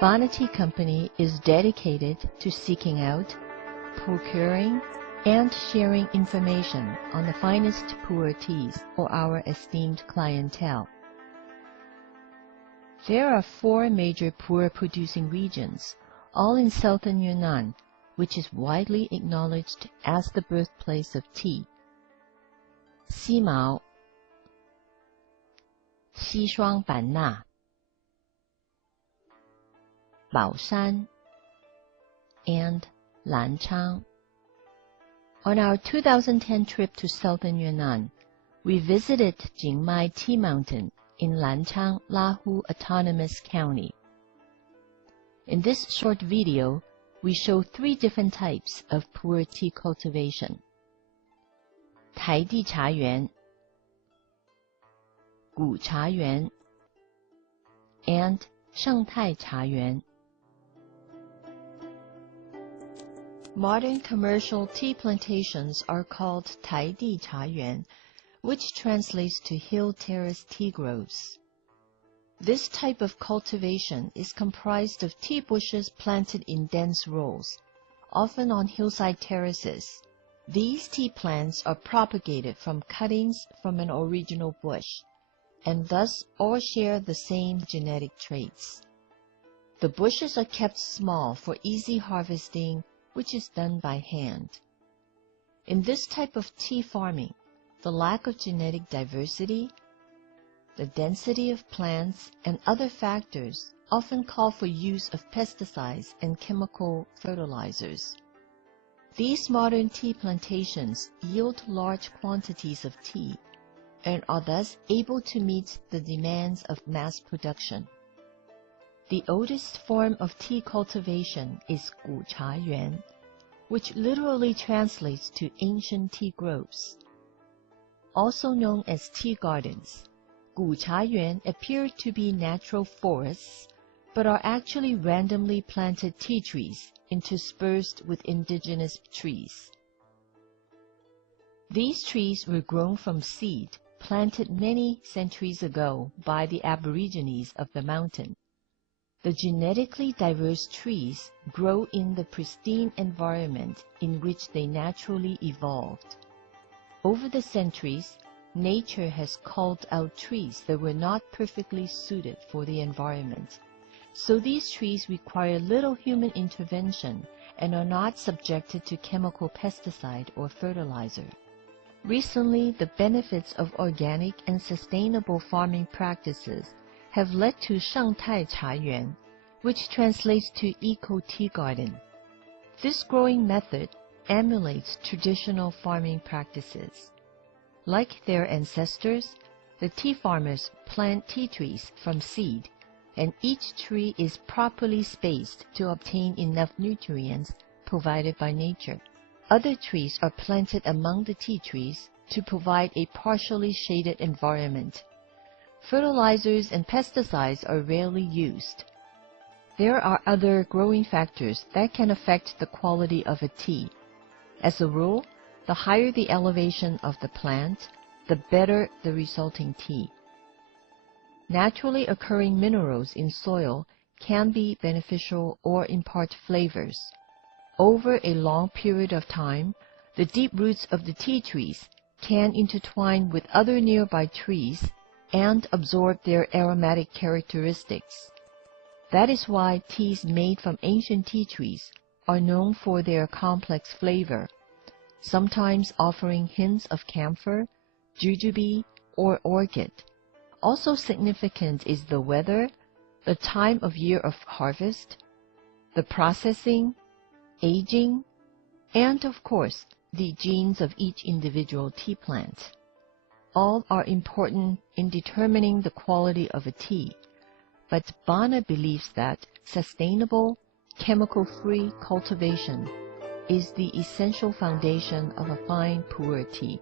Bana Tea Company is dedicated to seeking out, procuring, and sharing information on the finest pu'er teas for our esteemed clientele. There are 4 major pu'er producing regions, all in southern Yunnan, which is widely acknowledged as the birthplace of tea. Ximao, Xishuangbanna, Baoshan, and Lanchang. On our 2010 trip to southern Yunnan, we visited Jingmai Tea Mountain in Lanchang, Lahu Autonomous County. In this short video, we show 3 different types of pu'er tea cultivation: Taidi Cha Yuan, Gu Cha Yuan, and Shengtai Cha Yuan. Modern commercial tea plantations are called Taidi Cha Yuan, which translates to hill terrace tea groves. This type of cultivation is comprised of tea bushes planted in dense rows, often on hillside terraces. These tea plants are propagated from cuttings from an original bush, and thus all share the same genetic traits. The bushes are kept small for easy harvesting, which is done by hand. In this type of tea farming, the lack of genetic diversity, the density of plants, and other factors often call for use of pesticides and chemical fertilizers. These modern tea plantations yield large quantities of tea and are thus able to meet the demands of mass production. The oldest form of tea cultivation is Gu Cha Yuan, which literally translates to ancient tea groves. Also known as tea gardens, Gu Cha Yuan appear to be natural forests, but are actually randomly planted tea trees interspersed with indigenous trees. These trees were grown from seed planted many centuries ago by the Aborigines of the mountain. The genetically diverse trees grow in the pristine environment in which they naturally evolved. Over the centuries, nature has culled out trees that were not perfectly suited for the environment. So these trees require little human intervention and are not subjected to chemical pesticide or fertilizer. Recently, the benefits of organic and sustainable farming practices have led to Shengtai Cha Yuan, which translates to eco-tea garden. This growing method emulates traditional farming practices. Like their ancestors, the tea farmers plant tea trees from seed, and each tree is properly spaced to obtain enough nutrients provided by nature. Other trees are planted among the tea trees to provide a partially shaded environment. Fertilizers and pesticides are rarely used. There are other growing factors that can affect the quality of a tea. As a rule, the higher the elevation of the plant, the better the resulting tea. Naturally occurring minerals in soil can be beneficial or impart flavors. Over a long period of time, the deep roots of the tea trees can intertwine with other nearby trees and absorb their aromatic characteristics. That is why teas made from ancient tea trees are known for their complex flavor, sometimes offering hints of camphor, jujube, or orchid. Also significant is the weather, the time of year of harvest, the processing, aging, and of course, the genes of each individual tea plant. All are important in determining the quality of a tea, but Bana believes that sustainable, chemical-free cultivation is the essential foundation of a fine pu'er tea.